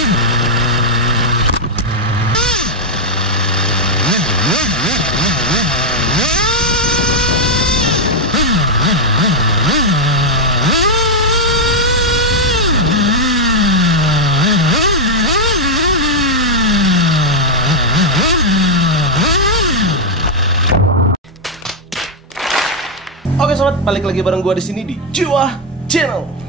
Oke sobat, balik lagi bareng gua di sini di Jiwa Channel.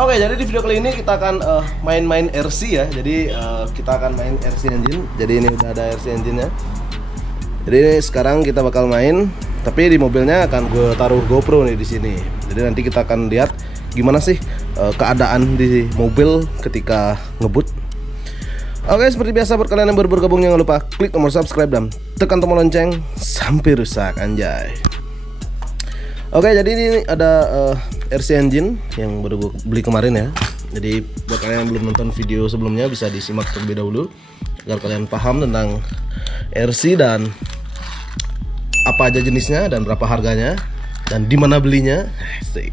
Oke, jadi di video kali ini kita akan main-main RC ya. Jadi kita akan main RC engine. Jadi ini udah ada RC engine-nya. Jadi sekarang kita bakal main, tapi di mobilnya akan gue taruh GoPro nih di sini. Jadi nanti kita akan lihat gimana sih keadaan di mobil ketika ngebut. Oke, seperti biasa buat kalian yang baru bergabung jangan lupa klik tombol subscribe dan tekan tombol lonceng sampai rusak anjay. Oke, jadi ini ada RC engine yang baru gue beli kemarin ya. Jadi buat kalian yang belum nonton video sebelumnya bisa disimak terlebih dahulu agar kalian paham tentang RC dan apa aja jenisnya dan berapa harganya dan di mana belinya. Asik.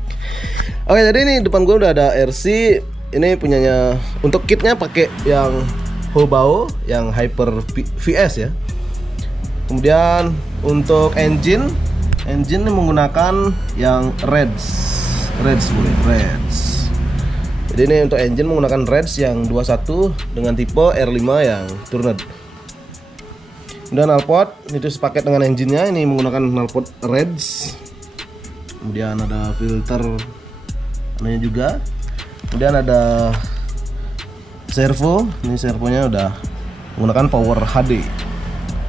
Oke, jadi ini depan gue udah ada RC. Ini punyanya, untuk kitnya pakai yang Hobao yang Hyper VS ya. Kemudian untuk engine ini menggunakan yang Reds. Jadi ini untuk engine menggunakan Reds yang 21 dengan tipe R5 yang turned. Dan knalpot itu sepaket dengan engine-nya, ini menggunakan knalpot Reds. Kemudian ada filter ananya juga. Kemudian ada servo, ini servonya udah menggunakan power HD.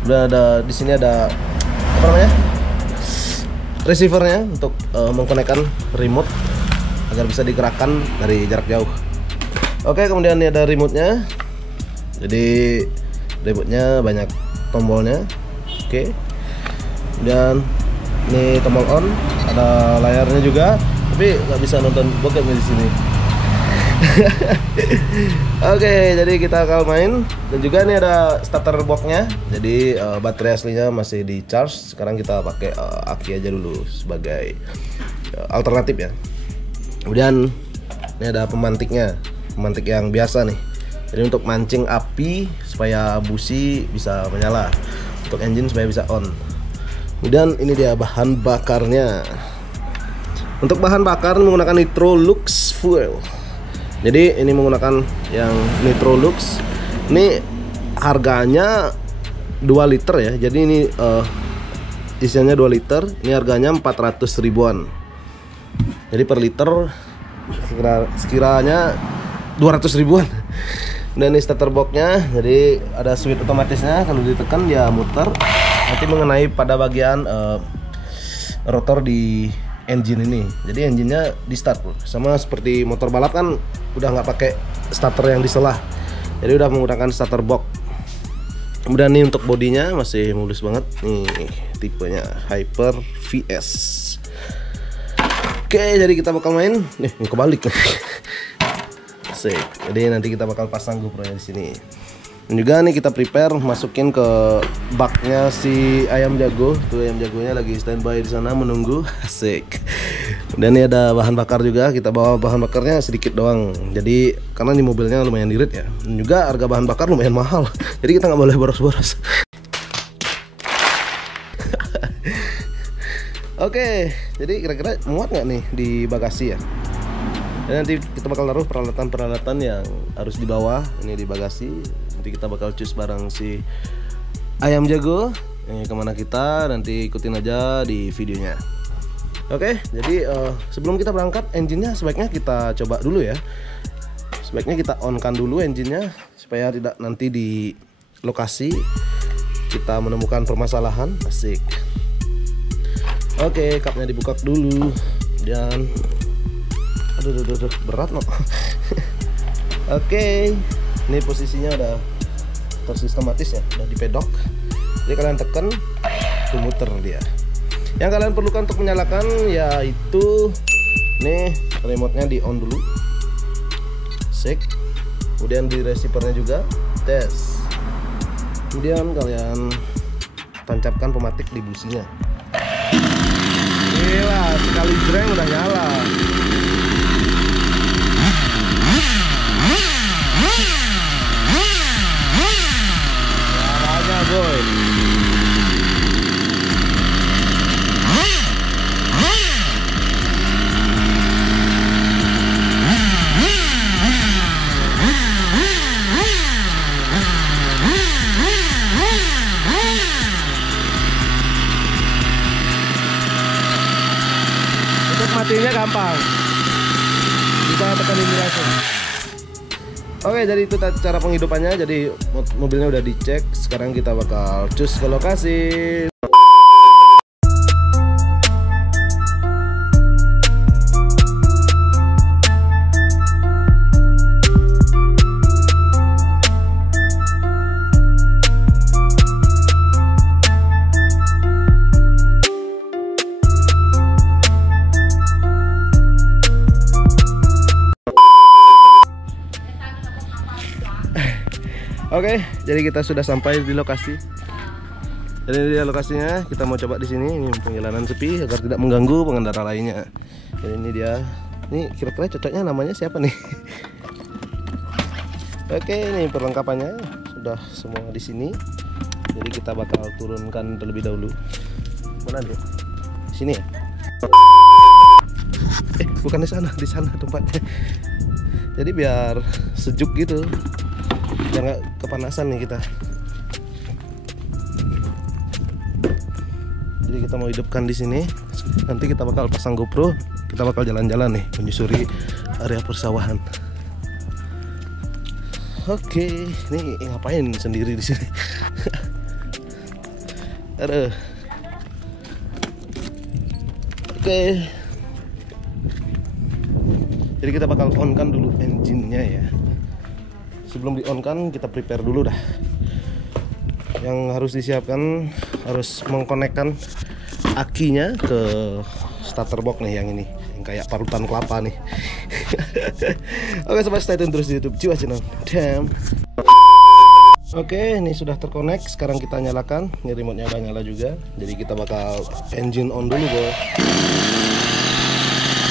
Udah ada di sini ada apa namanya? Receivernya untuk mengkonekkan remote agar bisa digerakkan dari jarak jauh. Oke, kemudian ini ada remote-nya. Jadi remote-nya banyak tombolnya. Oke. Dan ini tombol on, ada layarnya juga, tapi nggak bisa nonton bokepnya di sini. Oke, jadi kita akan main. Dan juga ini ada starter box-nya. Jadi baterai aslinya masih di charge. Sekarang kita pakai aki aja dulu sebagai alternatif ya. Kemudian ini ada pemantiknya, pemantik yang biasa nih. Jadi untuk mancing api supaya busi bisa menyala, untuk engine supaya bisa on. Kemudian ini dia bahan bakarnya. Untuk bahan bakar menggunakan Nitrolux fuel. Jadi ini menggunakan yang Nitrolux. Ini harganya 2 liter ya. Jadi ini isiannya 2 liter. Ini harganya 400 ribuan. Jadi per liter sekiranya 200 ribuan. Dan ini starter box-nya, jadi ada switch otomatisnya, kalau ditekan dia muter, nanti mengenai pada bagian rotor di engine ini. Jadi engine-nya di start bro. Sama seperti motor balap kan udah nggak pakai starter yang diselah, jadi udah menggunakan starter box. Kemudian ini untuk bodinya masih mulus banget, nih tipenya Hyper VS. Oke, jadi kita bakal main, kebalik. Jadi nanti kita bakal pasang GoPro-nya di sini. Dan juga nih kita prepare masukin ke baknya si ayam jago. Tuh ayam jagonya lagi standby di sana menunggu. Asik. Dan ini ada bahan bakar juga. Kita bawa bahan bakarnya sedikit doang. Jadi karena di mobilnya lumayan irit ya. Dan juga harga bahan bakar lumayan mahal. Jadi kita nggak boleh boros-boros. Oke, jadi kira-kira muat nggak nih di bagasi ya? Dan nanti kita bakal taruh peralatan-peralatan yang harus dibawa ini di bagasi. Nanti kita bakal cus bareng si ayam jago. Kemana kita nanti ikutin aja di videonya. Oke, jadi sebelum kita berangkat engine-nya sebaiknya kita coba dulu ya. Sebaiknya kita on-kan dulu engine-nya supaya tidak nanti di lokasi kita menemukan permasalahan. Asik. Oke, kapnya dibuka dulu. Dan aduh berat no. Oke, ini posisinya udah tersistematis ya, udah di pedok. Jadi kalian tekan, tuh muter dia. Yang kalian perlukan untuk menyalakan yaitu nih remote-nya di on dulu. cek. Kemudian di receivernya juga tes. Kemudian kalian tancapkan pematik di businya. Gila, sekali jreng udah nyala. Suaranya boy. Matinya gampang, bisa tekan ini langsung. Oke, jadi itu cara penghidupannya. Jadi mobilnya udah dicek, sekarang kita bakal cus ke lokasi. Oke, jadi kita sudah sampai di lokasi. Jadi di lokasinya kita mau coba di sini. Ini penjalanan sepi agar tidak mengganggu pengendara lainnya. Jadi ini dia. Ini kira-kira cocoknya namanya siapa nih? Oke, ini perlengkapannya sudah semua di sini. Jadi kita bakal turunkan terlebih dahulu. Mana dia? Di sini ya? Bukan di sana tempatnya. Jadi biar sejuk gitu. Jangan kepanasan nih kita. Jadi kita mau hidupkan di sini. Nanti kita bakal pasang GoPro. Kita bakal jalan-jalan nih menyusuri area persawahan. Oke, ini ngapain sendiri di sini? Aduh. Oke. Jadi kita bakal on-kan dulu engine-nya ya. Sebelum di-on-kan kita prepare dulu dah. Yang harus disiapkan, harus mengkonekkan akinya ke starter box nih, yang ini, yang kayak parutan kelapa nih. Oke, sobat, stay tune terus di YouTube Jiwa Channel. Damn. Oke, ini sudah terkonek. Sekarang kita nyalakan. Ini remote-nya udah nyala juga. Jadi kita bakal engine on dulu, bro.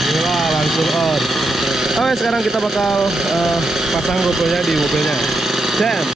Gila, langsung on. Oke, sekarang kita bakal pasang GoPro-nya di mobilnya. Damn.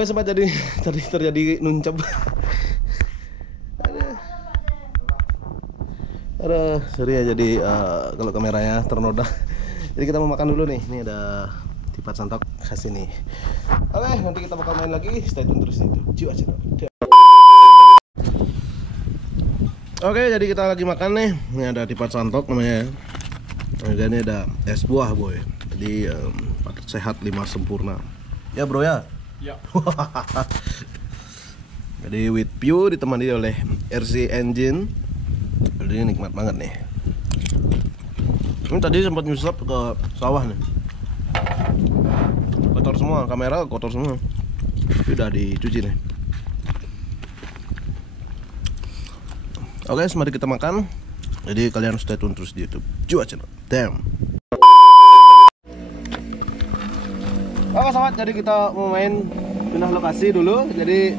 Oke sobat, jadi tadi terjadi nuncep. Aduh, sorry ya, jadi kalau kameranya ternoda. Jadi kita mau makan dulu nih. Ini ada tipat santok khas ini. Oke, nanti kita bakal main lagi. Stay tune terus di Jiwa Channel. Oke, jadi kita lagi makan nih. Ini ada tipat santok namanya. Dan ini ada es buah boy. Jadi sehat 5 sempurna. Ya bro ya. Ya. Jadi with view ditemani oleh RC Engine. Jadi ini nikmat banget nih. Ini tadi sempat nyusup ke sawah nih. Kotor semua, kamera kotor semua. Sudah dicuci nih. Oke, mari kita makan. Jadi kalian stay tune terus di YouTube Jiwa Channel. Damn. Oke sobat, jadi kita mau main pindah lokasi dulu. Jadi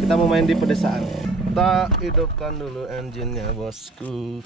kita mau main di pedesaan. Kita hidupkan dulu engine-nya bosku.